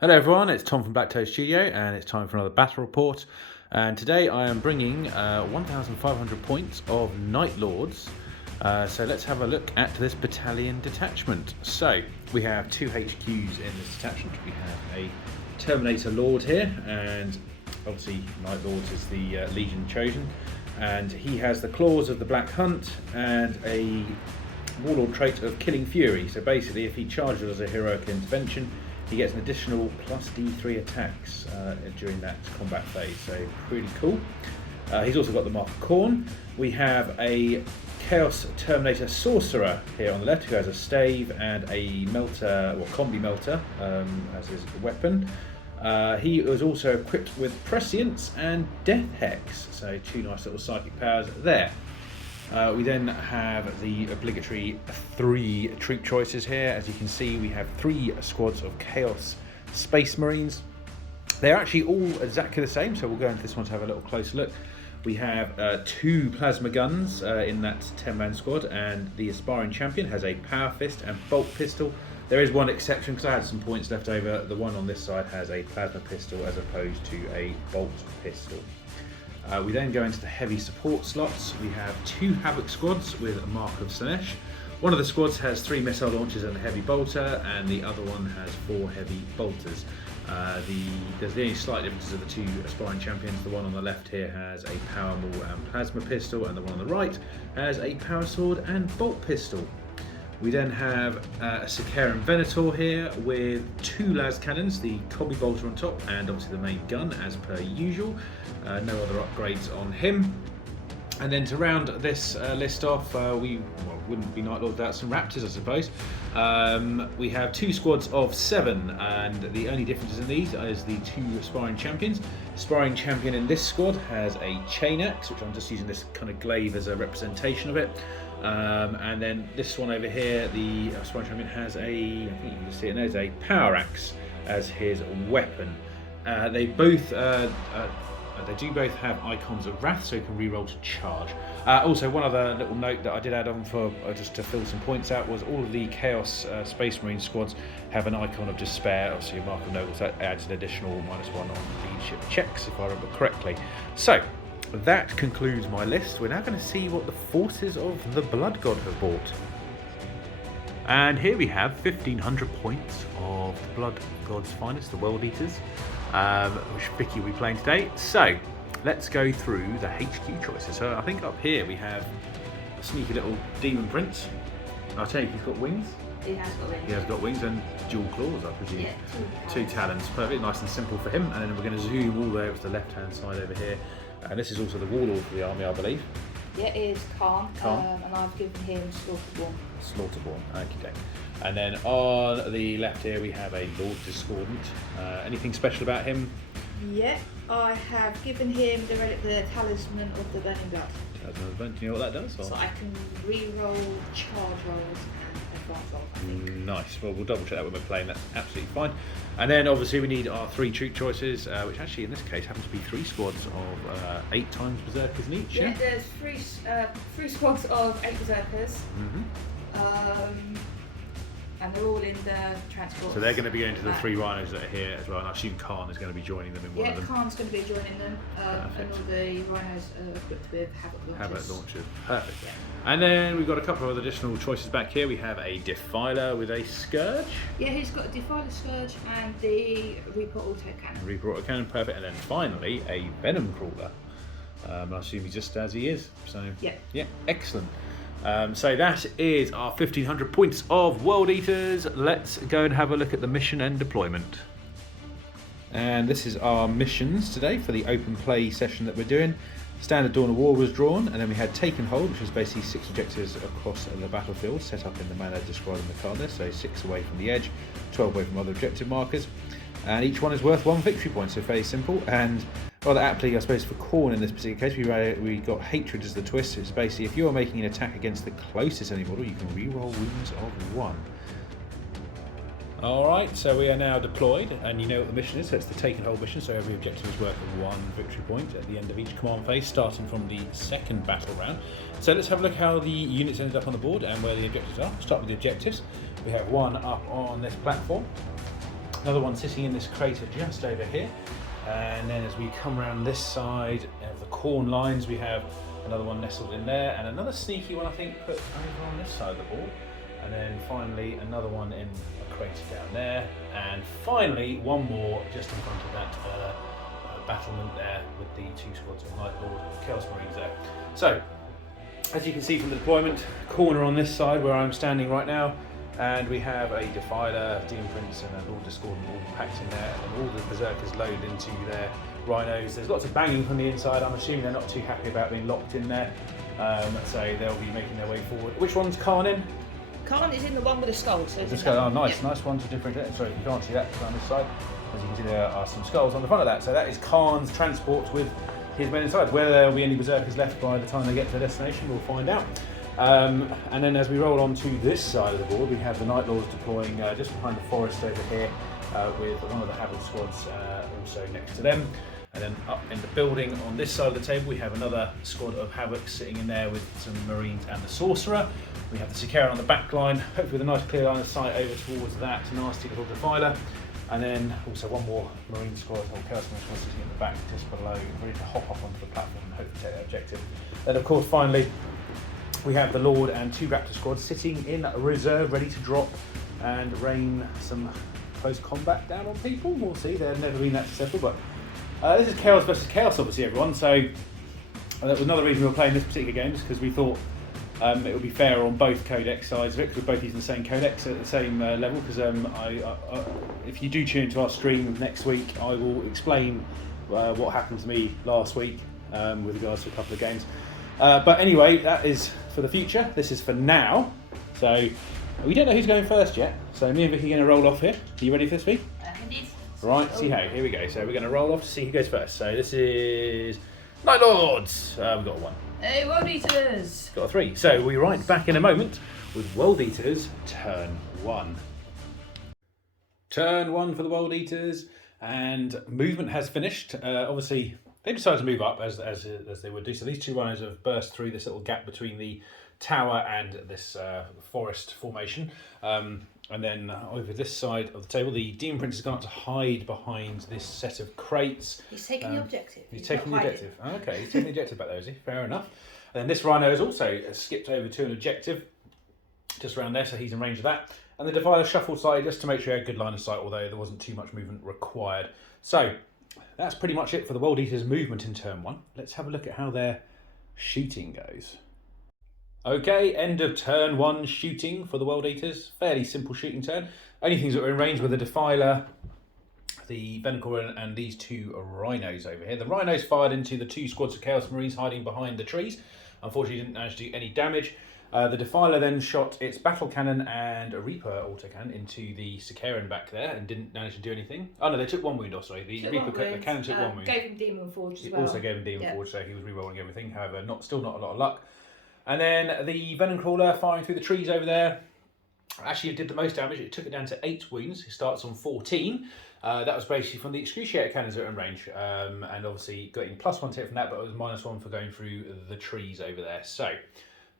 Hello everyone, it's Tom from Black Toe Studio and it's time for another battle report. And today I am bringing 1,500 points of Night Lords. So let's have a look at this battalion detachment. So we have two HQs in this detachment. We have a Terminator Lord here, and obviously Night Lords is the Legion Chosen. And he has the Claws of the Black Hunt and a Warlord trait of Killing Fury. So basically if he charges as a heroic intervention, he gets an additional plus D3 attacks during that combat phase, so pretty cool. He's also got the Mark of Khorne. We have a Chaos Terminator Sorcerer here on the left who has a stave and a melter, or combi melter, as his weapon. He was also equipped with Prescience and Death Hex, so two nice little psychic powers there. We then have the obligatory three troop choices here. As you can see, we have three squads of Chaos Space Marines. They're actually all exactly the same, so we'll go into this one to have a little closer look. We have two plasma guns in that 10-man squad, and the Aspiring Champion has a Power Fist and Bolt Pistol. There is one exception because I had some points left over. The one on this side has a Plasma Pistol as opposed to a Bolt Pistol. We then go into the heavy support slots. We have two Havoc squads with Mark of Slaanesh. One of the squads has 3 missile launchers and a heavy bolter, and the other one has 4 heavy bolters. There's the only slight differences of the two Aspiring Champions. The one on the left here has a Power Maul and Plasma Pistol, and the one on the right has a Power Sword and Bolt Pistol. We then have a Sicaran Venator here with 2 las cannons, the combi bolter on top, and obviously the main gun as per usual. No other upgrades on him. And then to round this list off, we wouldn't be Night Lords without some Raptors, I suppose. We have 2 squads of 7, and the only differences in these is the 2 Aspiring Champions. Aspiring Champion in this squad has a Chain Axe, which I'm just using this kind of glaive as a representation of it. And then this one over here, the Aspiring Champion has I think you can just see it there's a Power Axe as his weapon. They do both have icons of wrath, so you can reroll to charge. Also, one other little note that I did add on for just to fill some points out was all of the Chaos Space Marine squads have an icon of despair. Obviously, your Mark of Nobles, that adds an additional -1 on leadership checks, if I remember correctly. So that concludes my list. We're now going to see what the forces of the Blood God have bought. And here we have 1,500 points of the Blood God's finest, the World Eaters, which Vicky will be playing today. So let's go through the HQ choices. So I think up here we have a sneaky little Demon Prince. I'll tell you, he's got wings. He has got wings. He has got wings and dual claws, I presume. Yeah, two talons. Perfect, nice and simple for him. And then we're going to zoom all the way over to the left-hand side over here. And this is also the Warlord for the army, I believe. Yeah, it is Khan. Khan. And I've given him Slaughterborn. Slaughterborn, okay. And then on the left here we have a Lord Discordant. Anything special about him? Yeah, I have given him the Talisman of the Burning Blood. Do you know what that does? Or? So I can re-roll charge rolls and advance rolls, I think. Nice. Well, we'll double check that when we're playing. That's absolutely fine. And then obviously we need our 3 troop choices, which actually in this case happen to be 3 squads of 8 times Berserkers in each. Yeah, there's 3 squads of 8 Berserkers. And they're all in the transport. So they're going to be going to the 3 rhinos that are here as well, and I assume Khan is going to be joining them in one of them. Yeah, Khan's going to be joining them, and all the rhinos are equipped with Havoc launchers. Havoc launchers, perfect. Yeah. And then we've got a couple of additional choices back here. We have a Defiler with a Scourge. Yeah, he's got a Defiler Scourge and the Reaper Autocannon. Reaper Autocannon, perfect. And then finally a Venom Crawler. I assume he's just as he is. So yeah, excellent. So that is our 1,500 points of World Eaters. Let's go and have a look at the mission and deployment. And this is our missions today for the open play session that we're doing. Standard Dawn of War was drawn, and then we had Take and Hold, which was basically 6 objectives across the battlefield, set up in the manner described in the card there, so 6 away from the edge, 12 away from other objective markers. And each one is worth 1 victory point, so fairly simple. And rather aptly, I suppose, for Khorne in this particular case, we got Hatred as the twist. It's basically, if you're making an attack against the closest enemy model, you can reroll wounds of 1. Alright, so we are now deployed, and you know what the mission is, so it's the Take and Hold mission, so every objective is worth 1 victory point at the end of each command phase, starting from the 2nd battle round. So let's have a look how the units ended up on the board and where the objectives are. We'll start with the objectives. We have one up on this platform. Another one sitting in this crater just over here. And then as we come around this side of the corn lines, we have another one nestled in there, and another sneaky one I think put over on this side of the board. And then finally another one in a crater down there, and finally one more just in front of that battlement there with the 2 squads of Night Lord Chaos Marines there. So as you can see from the deployment, corner on this side where I'm standing right now, and we have a Defiler, Demon Prince and a Lord Discordant all packed in there, and all the Berserkers loaded into their Rhinos. There's lots of banging from the inside. I'm assuming they're not too happy about being locked in there, so they'll be making their way forward. Which one's Khan in? Khan is in the one with the skull. So The skull, oh nice, nice ones with different, sorry you can't see that on this side. As you can see there are some skulls on the front of that, so that is Khan's transport with his men inside. Whether there will be any Berserkers left by the time they get to their destination, we'll find out. And then as we roll on to this side of the board, we have the Night Lords deploying just behind the forest over here, with one of the Havoc squads also next to them. And then up in the building on this side of the table, we have another squad of Havoc sitting in there with some Marines and the Sorcerer. We have the Sicaran on the back line, hopefully with a nice clear line of sight over towards that nasty little Defiler. And then also one more Marine squad, or Chaos Marine squad sitting in the back just below, ready to hop up onto the platform and hopefully take that objective. Then of course finally, we have the Lord and 2 Raptor squads sitting in reserve, ready to drop and rain some close combat down on people. We'll see, they've never been that successful, but this is Chaos versus Chaos, obviously, everyone. So that was another reason we were playing this particular game, just because we thought it would be fair on both codex sides of it, because we're both using the same codex at the same level. Because if you do tune into our stream next week, I will explain what happened to me last week with regards to a couple of games. But anyway, that is for the future. This is for now. So we don't know who's going first yet. So me and Vicky are going to roll off here. Are you ready for this, Vicky? Indeed. Right, see how. Here we go. So we're going to roll off to see who goes first. So this is Night Lords. We've got 1. Hey, World Eaters. Got a 3. So we'll be right back in a moment with World Eaters turn 1. Turn 1 for the World Eaters, and movement has finished. Obviously, they decided to move up as they would do. So these 2 runners have burst through this little gap between the tower and this forest formation. And then over this side of the table, the Demon Prince has gone up to hide behind this set of crates. He's taking the objective. He's taking the objective. Oh, okay, he's taking the objective back there, is he? Fair enough. And then this Rhino has also skipped over to an objective just around there, so he's in range of that. And the Defiler shuffled slightly just to make sure he had good line of sight, although there wasn't too much movement required. So that's pretty much it for the World Eaters' movement in turn 1. Let's have a look at how their shooting goes. Okay, end of turn 1 shooting for the World Eaters. Fairly simple shooting turn. Only things that were in range were the Defiler, the Venacle, and these 2 Rhinos over here. The Rhinos fired into the 2 squads of Chaos Marines hiding behind the trees. Unfortunately, didn't manage to do any damage. The Defiler then shot its battle cannon and a Reaper autocannon into the Sicaran back there and didn't manage to do anything. Oh no, they took 1 wound, sorry. The Reaper cannon took 1 wound. Gave him Demon Forge as It well. also gave him Demon Forge, so he was re-rolling everything. However, still not a lot of luck. And then the Venom Crawler firing through the trees over there. Actually, it did the most damage. It took it down to 8 wounds. It starts on 14. That was basically from the Excruciator cannons that are in range. And obviously getting +1 hit from that, but it was -1 for going through the trees over there. So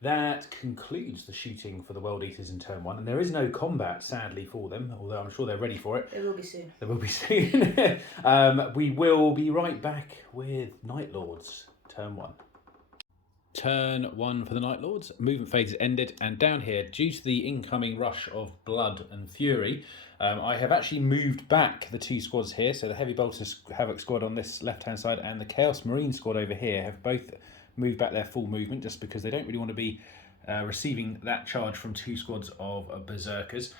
that concludes the shooting for the World Eaters in turn 1. And there is no combat, sadly, for them, although I'm sure they're ready for it. There will be soon. There will be soon. We will be right back with Night Lords, turn 1. Turn 1 for the Night Lords. Movement phase is ended, and down here, due to the incoming rush of blood and fury, I have actually moved back the 2 squads here. So the Heavy Bolter Havoc squad on this left-hand side and the Chaos Marine squad over here have both moved back their full movement, just because they don't really want to be receiving that charge from 2 squads of Berserkers.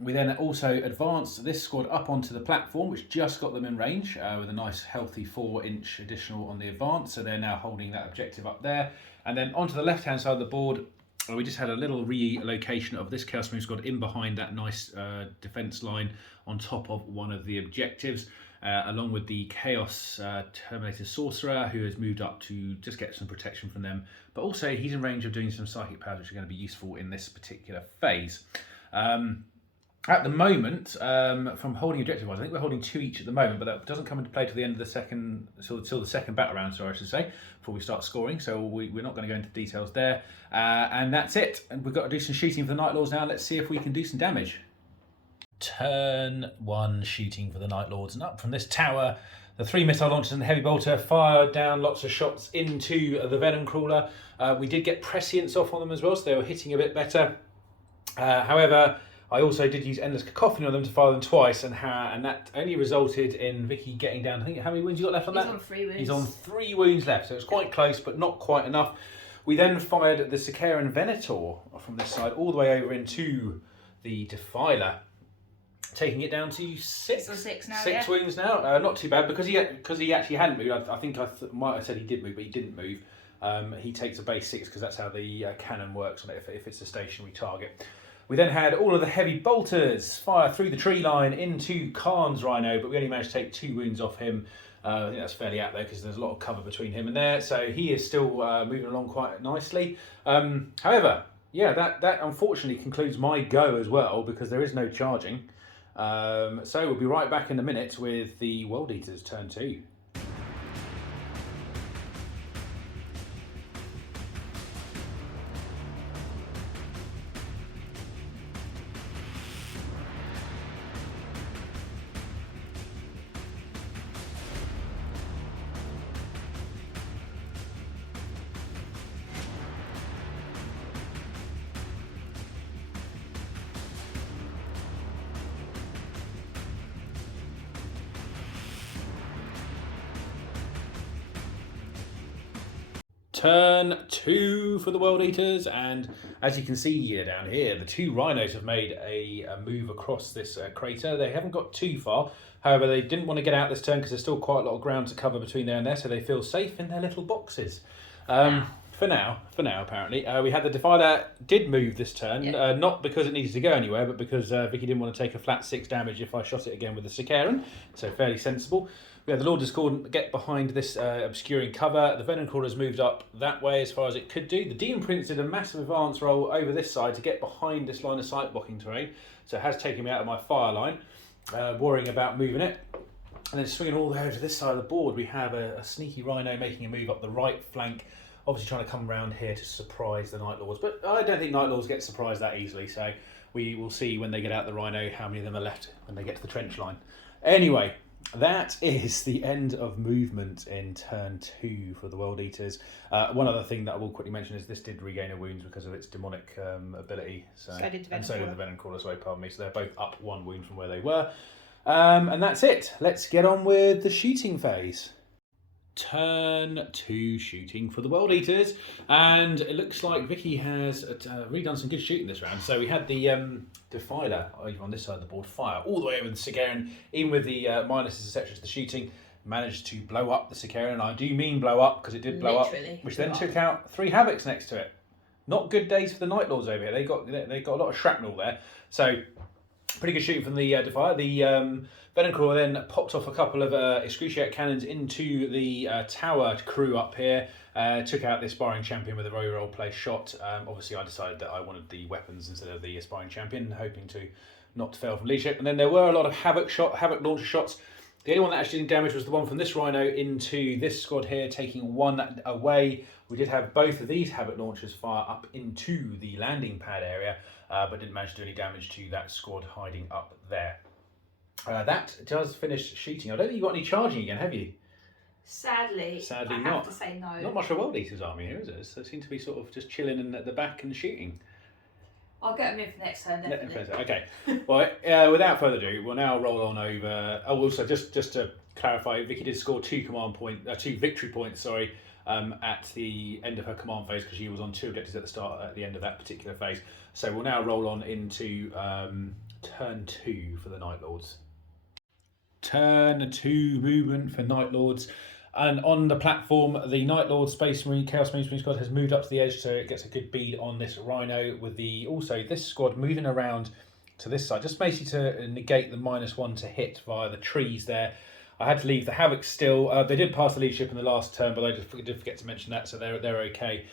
We then also advanced this squad up onto the platform, which just got them in range with a nice healthy 4-inch additional on the advance. So they're now holding that objective up there. And then onto the left-hand side of the board, we just had a little relocation of this Chaos Marine squad in behind that nice defense line on top of one of the objectives. Along with the Chaos Terminator Sorcerer, who has moved up to just get some protection from them. But also, he's in range of doing some psychic powers, which are going to be useful in this particular phase. At the moment, from holding objective-wise, I think we're holding 2 each at the moment, but that doesn't come into play till the end of the second, till the second battle round, sorry, I should say, before we start scoring. So we're not going to go into details there. And that's it. And we've got to do some shooting for the Night Lords now. Let's see if we can do some damage. Turn 1 shooting for the Night Lords, and up from this tower, the 3 missile launchers and the heavy bolter fired down lots of shots into the Venom Crawler. We did get prescience off on them as well, so they were hitting a bit better. However, I also did use Endless Cacophony on them to fire them twice, and that only resulted in Vicky getting down. I think, how many wounds you got left on that? He's on 3 wounds. He's on 3 wounds left, so it's quite close, but not quite enough. We then fired the Sicaran Venator from this side all the way over into the Defiler, taking it down to 6. So 6 now, 6 wounds now. Not too bad, because he actually hadn't moved. I think I might have said he did move, but he didn't move. He takes a base 6 because that's how the cannon works on it if it's a stationary target. We then had all of the heavy bolters fire through the tree line into Khan's Rhino, but we only managed to take 2 wounds off him. I think that's fairly out there because there's a lot of cover between him and there, so he is still moving along quite nicely. However, yeah, that unfortunately concludes my go as well, because there is no charging. So we'll be right back in a minute with the World Eaters turn 2. Turn 2 for the World Eaters, and as you can see here down here, the 2 rhinos have made a move across this crater. They haven't got too far, however they didn't want to get out this turn because there's still quite a lot of ground to cover between there and there, so they feel safe in their little boxes. For now apparently. We had the Defiler did move this turn, not because it needed to go anywhere, but because Vicky didn't want to take a flat 6 damage if I shot it again with the Sicaran, so fairly sensible. We had the Lord Discordant get behind this obscuring cover. The Venom Crawler's moved up that way as far as it could do. The Demon Prince did a massive advance roll over this side to get behind this line of sight blocking terrain, so it has taken me out of my fire line, worrying about moving it. And then swinging all the way over to this side of the board, we have a sneaky Rhino making a move up the right flank, obviously trying to come around here to surprise the Night Lords. But I don't think Night Lords get surprised that easily, so we will see when they get out the Rhino how many of them are left when they get to the trench line. Anyway, that is the end of movement in turn 2 for the World Eaters. One other thing that I will quickly mention is this did regain a wounds because of its demonic ability. So did the Venom Crawler, sorry, pardon me. So they're both up 1 wound from where they were. And that's it. Let's get on with the shooting phase. Turn 2 shooting for the World Eaters, and it looks like Vicky has really done some good shooting this round. So we had the Defiler over on this side of the board fire all the way over the Sicaran, even with the minuses etc to the shooting, managed to blow up the Sicaran, and I do mean blow up because it did blow up, which then took out 3 Havocs next to it. Not good days for the Night Lords over here. They got a lot of shrapnel there, so pretty good shooting from the Defiler. The Venom Crawler then popped off a couple of Excruciate cannons into the tower crew up here, took out the Aspiring Champion with a very well placed shot. Obviously I decided that I wanted the weapons instead of the Aspiring Champion, hoping to not fail from leadership. And then there were a lot of Havoc launcher shots. The only one that actually did damage was the one from this Rhino into this squad here, taking 1 away. We did have both of these Havoc launchers fire up into the landing pad area, but didn't manage to do any damage to that squad hiding up there. That does finish shooting. I don't think you got any charging again, have you? Sadly I not. have to say no. Not much of a World Eaters army here, is it? They seem to be sort of just chilling in at the back and shooting. I'll get them in for next turn, definitely. Okay. Well, without further ado, we'll now roll on over. Oh, also, just to clarify, Vicky did score 2 victory points. At the end of her command phase, because she was on 2 objectives at the end of that particular phase. So we'll now roll on into turn 2 for the Night Lords. Turn 2 movement for Night Lords. And on the platform, the Night Lord Space Marine Chaos Marine squad has moved up to the edge, so it gets a good bead on this Rhino, with also this squad moving around to this side, just basically to negate the -1 to hit via the trees there. I had to leave the Havoc still. They did pass the leadership in the last turn, but I did forget to mention that, so they're okay.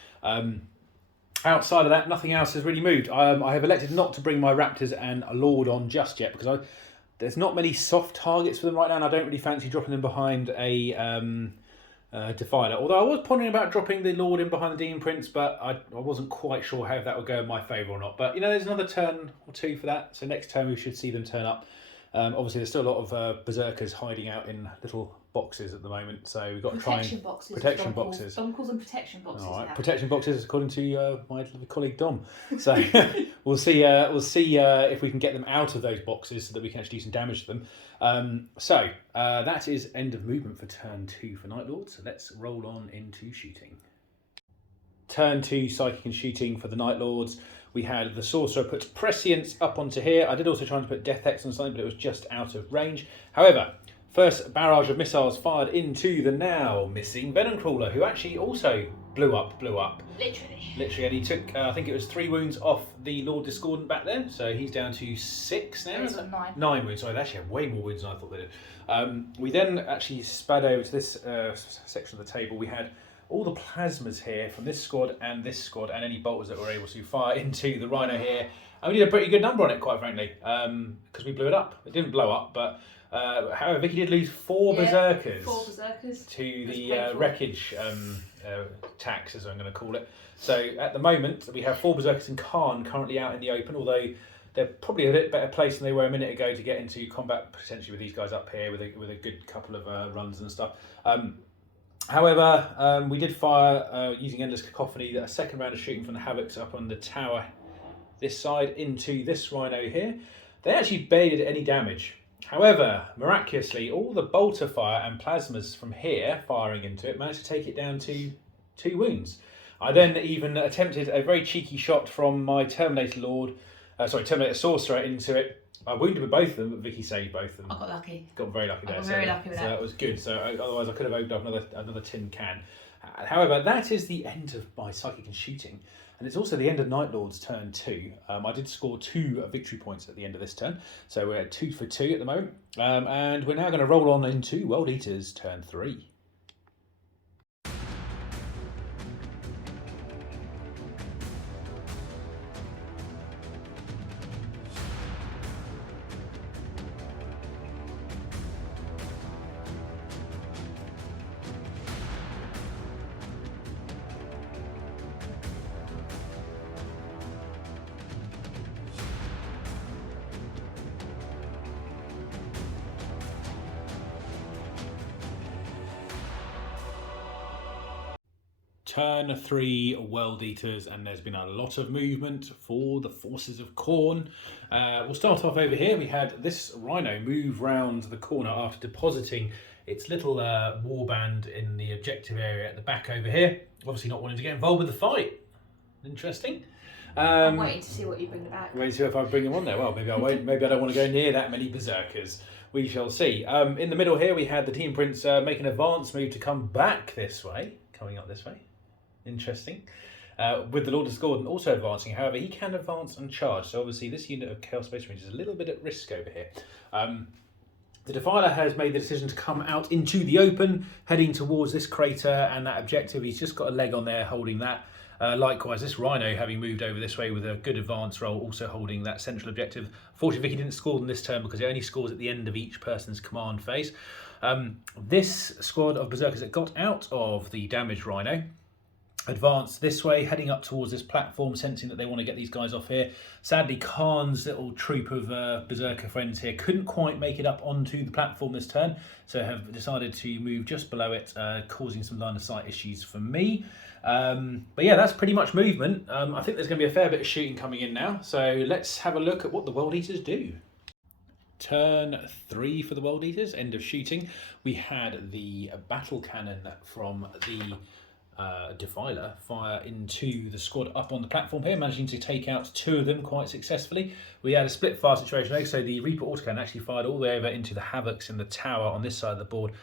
Outside of that, nothing else has really moved. I have elected not to bring my Raptors and a Lord on just yet, because there's not many soft targets for them right now, and I don't really fancy dropping them behind a Defiler. Although I was pondering about dropping the Lord in behind the Demon Prince, but I wasn't quite sure how that would go in my favour or not. But there's another turn or two for that. So next turn we should see them turn up. Obviously, there's still a lot of Berserkers hiding out in little boxes at the moment, so we've got to try and protection boxes. Dom calls them protection boxes. All right, protection boxes, according to my colleague Dom. So we'll see if we can get them out of those boxes so that we can actually do some damage to them. So that is end of movement for turn 2 for Night Lord. So let's roll on into shooting. Turn 2, psychic and shooting for the Night Lords. We had the Sorcerer put Prescience up onto here. I did also try to put Death Hex on something, but it was just out of range. However, first barrage of missiles fired into the now missing Venom Crawler, who actually also blew up. Literally, and he took, I think it was 3 wounds off the Lord Discordant back then, so he's down to 6 now. It's 9. 9 wounds, sorry, they actually have way more wounds than I thought they did. We then actually sped over to this section of the table. We had all the plasmas here from this squad and any bolters that were able to fire into the Rhino here. And we did a pretty good number on it, quite frankly, because we blew it up. It didn't blow up, but however, Vicky did lose 4 Berserkers. 4 Berserkers. To the wreckage tax, as I'm going to call it. So at the moment, we have 4 Berserkers and Khan currently out in the open, although they're probably a bit better placed than they were a minute ago to get into combat, potentially with these guys up here with a good couple of runs and stuff. However, we did fire, using Endless Cacophony, a second round of shooting from the Havocs up on the tower this side into this Rhino here. They actually barely did any damage. However, miraculously, all the bolter fire and plasmas from here firing into it managed to take it down to 2 wounds. I then even attempted a very cheeky shot from my Terminator Sorcerer into it. I wounded with both of them, but Vicky saved both of them. I got lucky. Got very lucky there. I got very lucky with that. So that was good. So otherwise I could have opened up another tin can. However, that is the end of my psychic and shooting. And it's also the end of Night Lord's turn 2. I did score 2 victory points at the end of this turn. So we're at 2 for 2 at the moment. And we're now going to roll on into World Eaters turn 3. Turn 3 World Eaters, and there's been a lot of movement for the Forces of Khorne. We'll start off over here. We had this Rhino move round the corner after depositing its little warband in the objective area at the back over here. Obviously not wanting to get involved with the fight. Interesting. I'm waiting to see what you bring back. Waiting to see if I bring them on there. Well, maybe I won't. Maybe I don't want to go near that many Berserkers. We shall see. In the middle here, we had the Demon Prince make an advance move to come back this way, coming up this way. Interesting. With the Lord Discordant also advancing, however, he can advance and charge. So obviously this unit of Chaos Space Marines is a little bit at risk over here. The Defiler has made the decision to come out into the open, heading towards this crater and that objective. He's just got a leg on there holding that. Likewise, this Rhino, having moved over this way with a good advance roll, also holding that central objective. Fortunately, Vicky didn't score them this turn because it only scores at the end of each person's command phase. This squad of Berserkers that got out of the damaged Rhino advanced this way, heading up towards this platform, sensing that they want to get these guys off here. Sadly, Khan's little troop of Berserker friends here couldn't quite make it up onto the platform this turn, so have decided to move just below it, causing some line of sight issues for me. But yeah, that's pretty much movement. I think there's going to be a fair bit of shooting coming in now, so let's have a look at what the World Eaters do. Turn 3 for the World Eaters, end of shooting. We had the battle cannon from the Defiler fire into the squad up on the platform here, managing to take out 2 of them quite successfully. We had a split fire situation though, so the Reaper autocannon actually fired all the way over into the Havocs in the tower on this side of the board,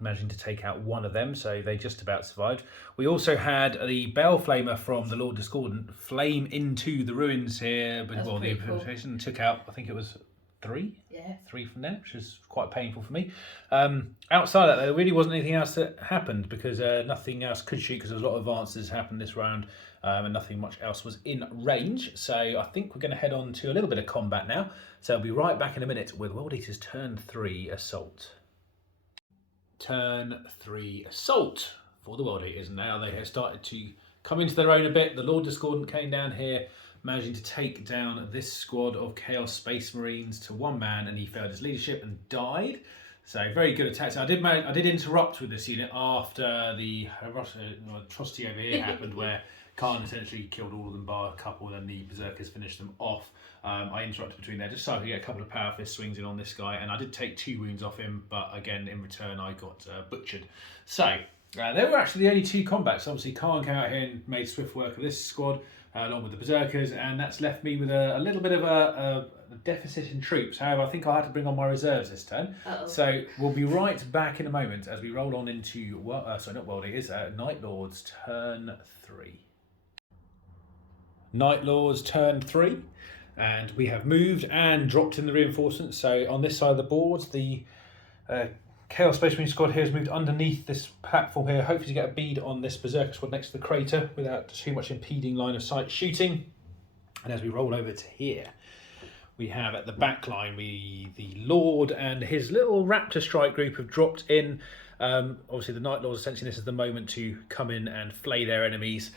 managing to take out 1 of them, so they just about survived. We also had the Bell Flamer from the Lord Discordant flame into the ruins here, but well, the infiltration took out, I think it was 3? Yeah. 3 from there, which is quite painful for me. Outside of that, there really wasn't anything else that happened because nothing else could shoot because there was a lot of advances happened this round and nothing much else was in range. So I think we're going to head on to a little bit of combat now. So I'll be right back in a minute with World Eaters Turn 3 Assault. Turn 3 Assault for the World Eaters. Now they have started to come into their own a bit. The Lord Discordant came down here, managing to take down this squad of Chaos Space Marines to one man, and he failed his leadership and died. So very good attacks. I did interrupt with this unit after the atrocity over here happened, where Khan essentially killed all of them bar a couple, and then the Berserkers finished them off. I interrupted between there just so I could get a couple of power fist swings in on this guy, and I did take 2 wounds off him, but again in return I got butchered. So they were actually the only 2 combats. Obviously Khan came out here and made swift work of this squad along with the Berserkers, and that's left me with a little bit of a deficit in troops. However, I think I'll have to bring on my reserves this turn. So we'll be right back in a moment as we roll on into, not World Eaters, Night Lords turn 3. Night Lords turn 3, and we have moved and dropped in the reinforcements. So on this side of the board, the Chaos Space Marine squad here has moved underneath this platform here, hopefully to get a bead on this Berserker squad next to the crater without too much impeding line of sight shooting. And as we roll over to here, we have at the back line, the Lord and his little Raptor Strike group have dropped in. Obviously the Night Lords essentially this is the moment to come in and flay their enemies.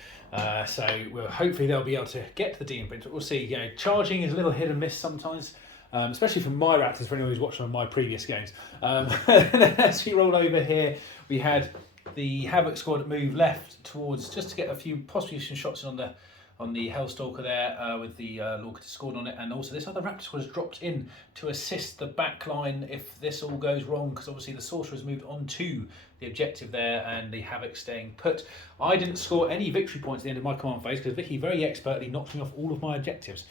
So hopefully they'll be able to get to the Demon Prince, but we'll see. Charging is a little hit and miss sometimes. Especially from my Raptors, for anyone who's watched my previous games. As we roll over here, we had the Havoc squad move left towards, just to get a few, possibly some shots on the Hellstalker there with the Lorca Discord on it, and also this other Raptor squad has dropped in to assist the back line if this all goes wrong, because obviously the Sorcerer's moved on to the objective there and the Havoc staying put. I didn't score any victory points at the end of my command phase because Vicky very expertly knocked me off all of my objectives.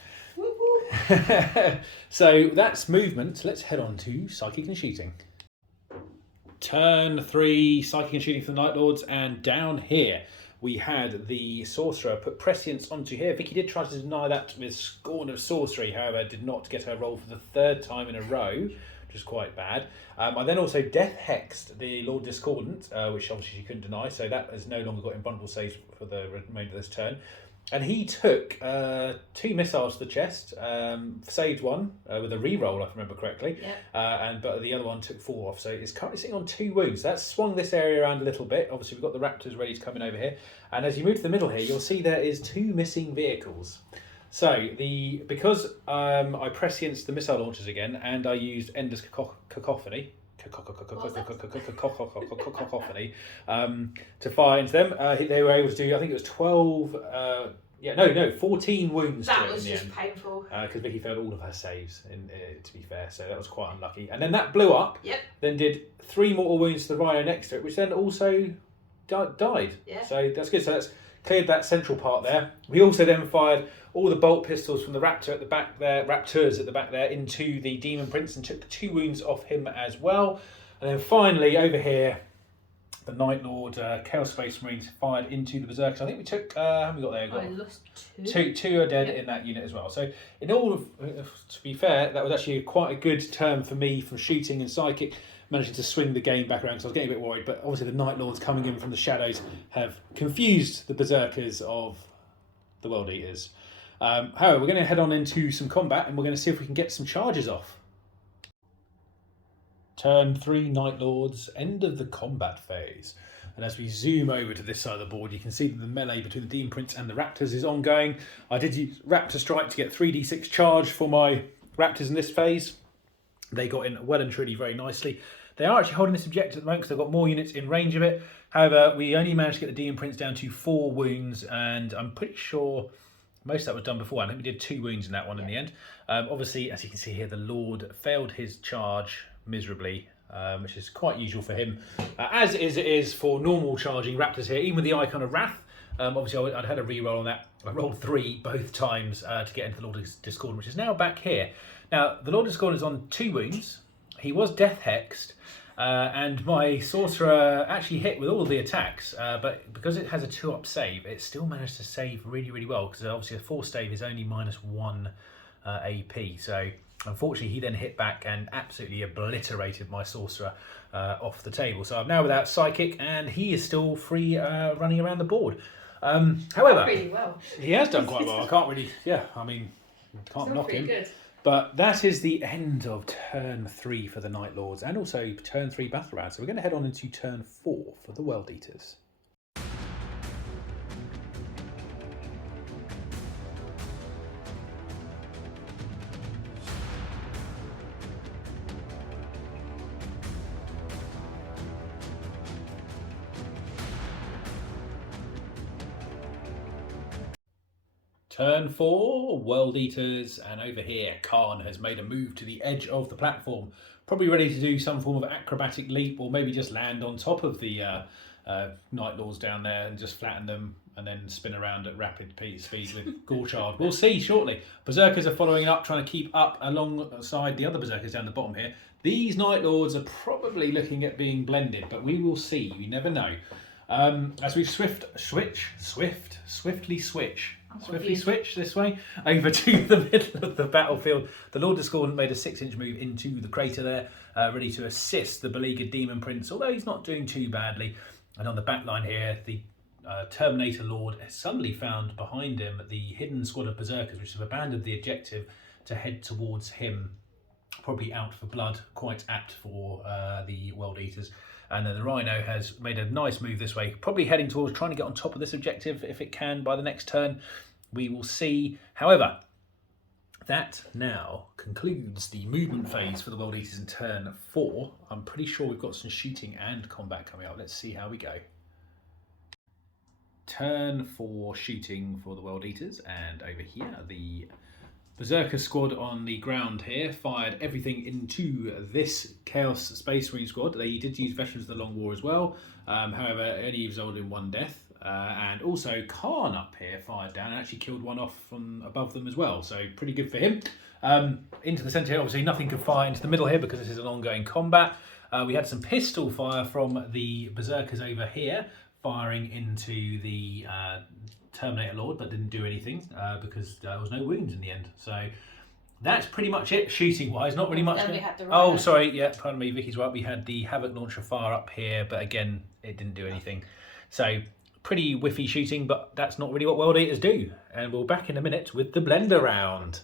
So that's movement. Let's head on to Psychic and Shooting. Turn 3, Psychic and Shooting for the Night Lords, and down here we had the Sorcerer put Prescience onto here. Vicky did try to deny that with Scorn of Sorcery, however did not get her roll for the 3rd time in a row, which is quite bad. I then also Death Hexed the Lord Discordant, which obviously she couldn't deny, so that has no longer got invulnerable saves for the remainder of this turn. And he took 2 missiles to the chest, saved 1 with a reroll, if I remember correctly. Yep. But the other one took 4 off, so it's currently sitting on 2 wounds. That's swung this area around a little bit. Obviously, we've got the Raptors ready to come in over here. And as you move to the middle here, you'll see there is 2 missing vehicles. So because I prescienced the missile launchers again, and I used Ender's Cacophony. Cacophony to fire into them. They were able to do, I think it was 12, 14 wounds to it in the end. That was just painful. Because Vicky failed all of her saves, to be fair, so that was quite unlucky. And then that blew up, then did 3 mortal wounds to the Rhino next to it, which then also died. Yeah. So that's good. So that's cleared that central part there. We also then fired all the bolt pistols from the Raptor at the back there, Raptors at the back there, into the Demon Prince and took 2 wounds off him as well. And then finally over here, the Night Lord Chaos Space Marines fired into the Berserkers. I think we took, how have we got there? I lost 2. 2 are dead in that unit as well. So in all of, to be fair, that was actually quite a good turn for me from shooting and psychic, managing to swing the game back around because I was getting a bit worried. But obviously the Night Lords coming in from the shadows have confused the Berserkers of the World Eaters. However, we're going to head on into some combat and we're going to see if we can get some charges off. Turn 3, Night Lords, end of the combat phase. And as we zoom over to this side of the board, you can see that the melee between the Demon Prince and the Raptors is ongoing. I did use Raptor Strike to get 3d6 charge for my Raptors in this phase. They got in well and truly very nicely. They are actually holding this objective at the moment because they've got more units in range of it. However, we only managed to get the Demon Prince down to 4 wounds, and I'm pretty sure most of that was done before. I think we did 2 wounds in that one in the end. Obviously, as you can see here, the Lord failed his charge miserably, which is quite usual for him, as it is for normal charging Raptors here, even with the Icon of Wrath. Obviously, I'd had a reroll on that. I rolled 3 both times to get into the Lord Discordant, which is now back here. Now, the Lord Discordant is on 2 wounds. He was Death Hexed, and my Sorcerer actually hit with all the attacks, but because it has a 2-up save, it still managed to save really, really well, because obviously a 4 save is only -1 AP. So unfortunately, he then hit back and absolutely obliterated my Sorcerer off the table. So I'm now without Psychic, and he is still free running around the board. However, really well. He has done quite well. I can't really, can't knock him. Good. But that is the end of turn 3 for the Night Lords, and also turn 3 battle round. So we're going to head on into turn 4 for the World Eaters. Turn 4, World Eaters, and over here Khan has made a move to the edge of the platform, probably ready to do some form of acrobatic leap, or maybe just land on top of the Night Lords down there and just flatten them and then spin around at rapid speed with Gorchard. We'll see shortly. Berserkers are following up, trying to keep up alongside the other Berserkers down the bottom here. These Night Lords are probably looking at being blended, but we will see. You never know. As we swiftly switch this way over to the middle of the battlefield. The Lord Discordant made a 6-inch move into the crater there, ready to assist the beleaguered Demon Prince, although he's not doing too badly. And on the back line here, the Terminator Lord has suddenly found behind him the hidden squad of Berserkers, which have abandoned the objective to head towards him, probably out for blood, quite apt for the World Eaters. And then the Rhino has made a nice move this way, probably heading towards trying to get on top of this objective if it can by the next turn. We will see. However, that now concludes the movement phase for the World Eaters in turn 4. I'm pretty sure we've got some shooting and combat coming up. Let's see how we go. Turn 4 shooting for the World Eaters, and over here the Berserker squad on the ground here fired everything into this Chaos Space Marine squad. They did use Veterans of the Long War as well, however it only resulted in 1 death. And also Khan up here fired down and actually killed one off from above them as well, so pretty good for him. Into the centre here, obviously nothing could fire into the middle here because this is an ongoing combat. We had some pistol fire from the Berserkers over here, firing into the Terminator Lord, but didn't do anything because there was no wounds in the end. So that's pretty much it shooting wise, not really much. Oh sorry, yeah, pardon me, Vicky's right, we had the Havoc launcher fire up here, but again it didn't do anything. So pretty whiffy shooting, but that's not really what World Eaters do. And we'll back in a minute with the blender round.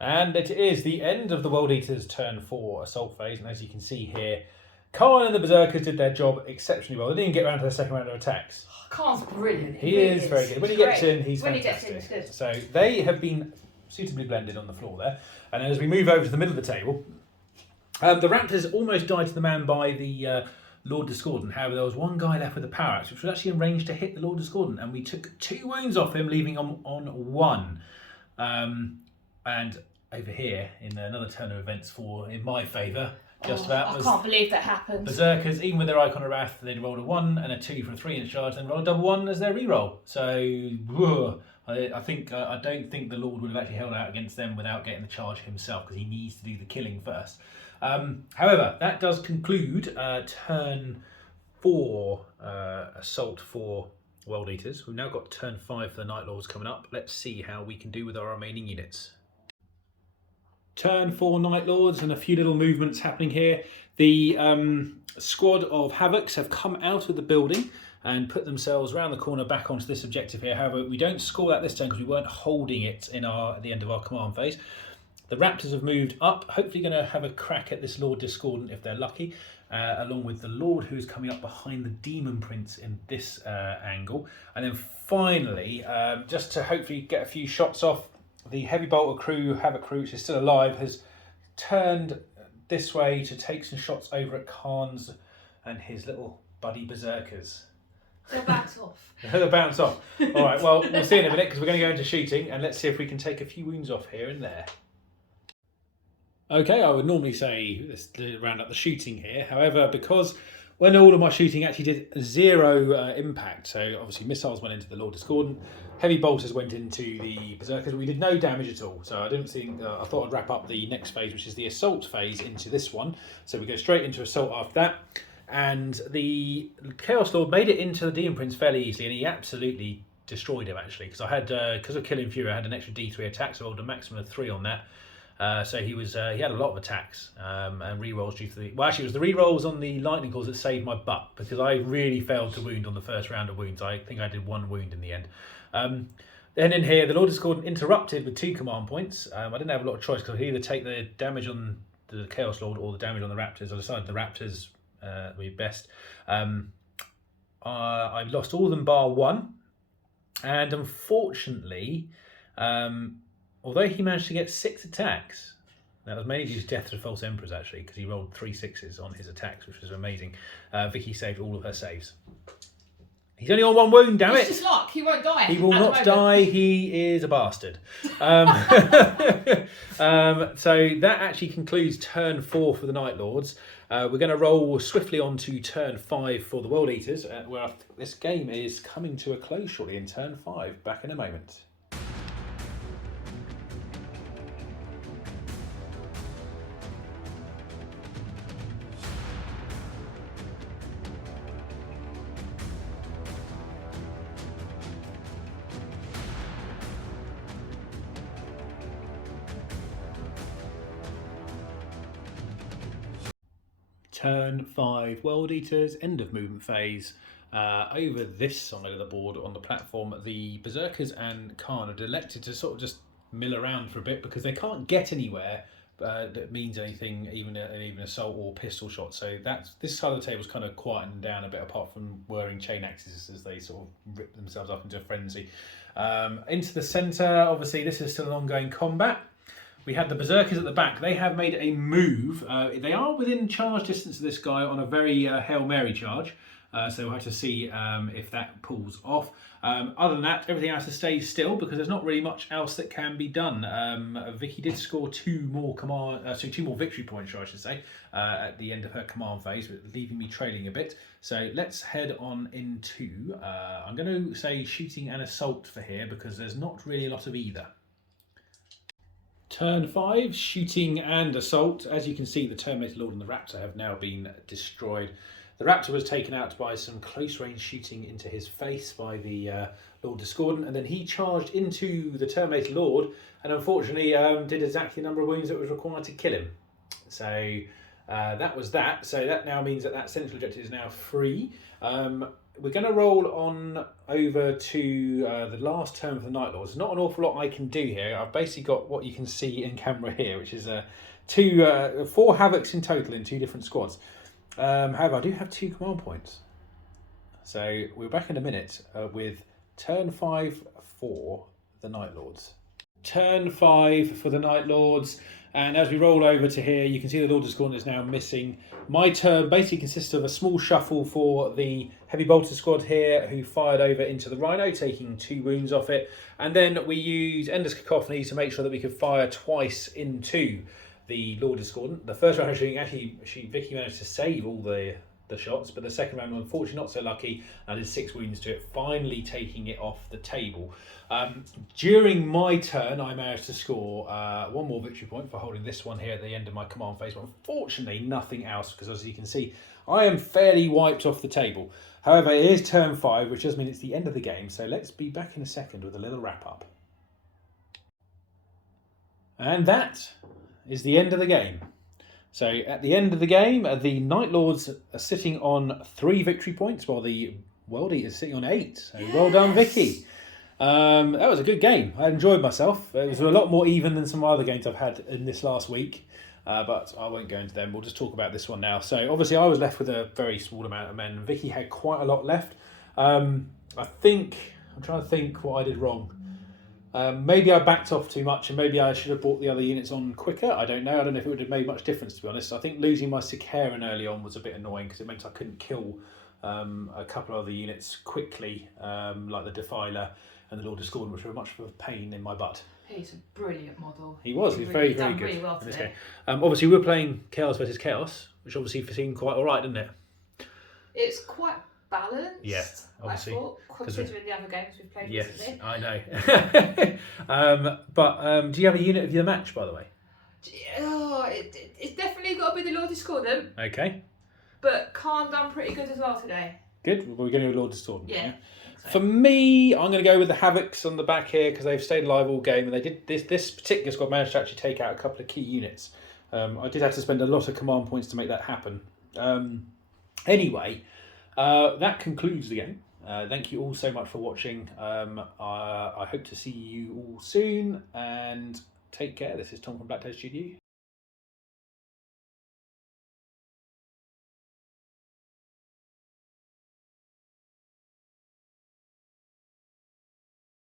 And it is the end of the World Eaters turn 4 assault phase, and as you can see here, Khan and the Berserkers did their job exceptionally well. They didn't get around to the second round of attacks. Khan's brilliant. He is very good. When he gets in, he's fantastic. When he gets in, it's good. So they have been suitably blended on the floor there. And as we move over to the middle of the table, the Raptors almost died to the man by the Lord Discordant. However, there was one guy left with a power axe, which was actually in range to hit the Lord Discordant, and we took 2 wounds off him, leaving him on 1. And over here, in another turn of events in my favour, just about. I can't believe that happened. Berserkers, even with their Icon of Wrath, they'd rolled a 1 and a 2 for a 3-inch charge, then rolled a double 1 as their reroll. So, I don't think the Lord would have actually held out against them without getting the charge himself, because he needs to do the killing first. However, that does conclude turn 4 assault for World Eaters. We've now got turn 5 for the Night Lords coming up. Let's see how we can do with our remaining units. Turn 4 Night Lords, and a few little movements happening here. The squad of Havocs have come out of the building and put themselves around the corner back onto this objective here. However, we don't score that this turn because we weren't holding it at the end of our command phase. The Raptors have moved up, hopefully going to have a crack at this Lord Discordant if they're lucky, along with the Lord who's coming up behind the Demon Prince in this angle. And then finally, just to hopefully get a few shots off, the Heavy Bolter crew, Havoc crew, which is still alive, has turned this way to take some shots over at Khan's and his little buddy Berserkers. They'll bounce off. They'll bounce off. All right, well, we'll see in a minute because we're going to go into shooting, and let's see if we can take a few wounds off here and there. Okay, I would normally say let's round up the shooting here. However, because when all of my shooting actually did 0 impact, so obviously missiles went into the Lord Discordant, heavy bolters went into the Berserkers, we did no damage at all. So I didn't think, I thought I'd wrap up the next phase, which is the assault phase, into this one. So we go straight into assault after that. And the Chaos Lord made it into the Demon Prince fairly easily, and he absolutely destroyed him actually, because I had, because of Killing Fury, I had an extra D3 attack, so I rolled a maximum of 3 on that. So he had a lot of attacks and rerolls due to the... Well, actually, it was the rerolls on the lightning calls that saved my butt, because I really failed to wound on the first round of wounds. I think I did 1 wound in the end. Then in here, the Lord Discordant interrupted with 2 command points. I didn't have a lot of choice because I could either take the damage on the Chaos Lord or the damage on the Raptors. I decided the Raptors would be best. I lost all of them bar 1. And unfortunately, although he managed to get 6 attacks, that was mainly due to Death to the False Emperors actually, because he rolled 3 6s on his attacks, which was amazing. Vicky saved all of her saves. He's only on 1 wound, damn it! It's just luck. He won't die. He will not die. He is a bastard. So that actually concludes turn 4 for the Night Lords. We're going to roll swiftly on to turn 5 for the World Eaters, where this game is coming to a close shortly in turn 5. Back in a moment. Turn 5 World Eaters, end of movement phase. Over this side of the board on the platform, the Berserkers and Khan are elected to sort of just mill around for a bit because they can't get anywhere that means anything, even assault or pistol shots. So this side of the table's kind of quieting down a bit, apart from whirring chain axes as they sort of rip themselves up into a frenzy. Into the centre, obviously this is still an ongoing combat. We had the Berserkers at the back. They have made a move. They are within charge distance of this guy on a very Hail Mary charge. So we'll have to see if that pulls off. Other than that, everything else stays still because there's not really much else that can be done. Vicky did score 2 more victory points, I should say, at the end of her command phase, but leaving me trailing a bit. So let's head on into, I'm going to say shooting and assault for here because there's not really a lot of either. Turn 5, shooting and assault. As you can see, the Terminator Lord and the Raptor have now been destroyed. The Raptor was taken out by some close range shooting into his face by the Lord Discordant, and then he charged into the Terminator Lord and unfortunately did exactly the number of wounds that was required to kill him. So that was that. So that now means that central objective is now free. We're going to roll on over to the last turn for the Night Lords. Not an awful lot I can do here. I've basically got what you can see in camera here, which is 4 Havocs in total in 2 different squads. However, I do have 2 command points. So we're back in a minute with turn 5 for the Night Lords. Turn 5 for the Night Lords. And as we roll over to here, you can see the Lord Discordant is now missing. My turn basically consists of a small shuffle for the Heavy Bolter squad here, who fired over into the Rhino, taking 2 wounds off it. And then we use Endless Cacophony to make sure that we could fire twice into the Lord Discordant. The first round of shooting, actually, Vicky managed to save all the shots, but the second round, unfortunately, not so lucky. I did 6 wounds to it, finally taking it off the table. During my turn, I managed to score 1 more victory point for holding this one here at the end of my command phase, but unfortunately nothing else, because as you can see, I am fairly wiped off the table. However, it is turn 5, which does mean it's the end of the game, so let's be back in a second with a little wrap up. And that is the end of the game. So at the end of the game, the Night Lords are sitting on 3 victory points, while the World Eaters are sitting on 8. So yes. Well done, Vicky. That was a good game. I enjoyed myself. It was a lot more even than some other games I've had in this last week, but I won't go into them. We'll just talk about this one now. So obviously I was left with a very small amount of men. Vicky had quite a lot left. I'm trying to think what I did wrong. Maybe I backed off too much and maybe I should have brought the other units on quicker. I don't know if it would have made much difference, to be honest. I think losing my Sicaran early on was a bit annoying because it meant I couldn't kill a couple of other units quickly, like the Defiler and the Lord Discordant, which were much of a pain in my butt. He's a brilliant model. He was very, very good. Really well in this game. Obviously, we were playing Chaos versus Chaos, which obviously seemed quite all right, didn't it? It's quite balanced. Yeah, obviously. I thought, considering the other games we've played recently. Yes, I know. But do you have a unit of the match, by the way? Oh, it's definitely got to be the Lord Discordant. Okay. But Khan done pretty good as well today. Good. We're going to do Lord Discordant. Yeah. For me, I'm going to go with the Havocs on the back here because they've stayed alive all game, and they did this particular squad managed to actually take out a couple of key units. I did have to spend a lot of command points to make that happen. Anyway, that concludes the game. Thank you all so much for watching. I hope to see you all soon, and take care. This is Tom from Black Toe Studio.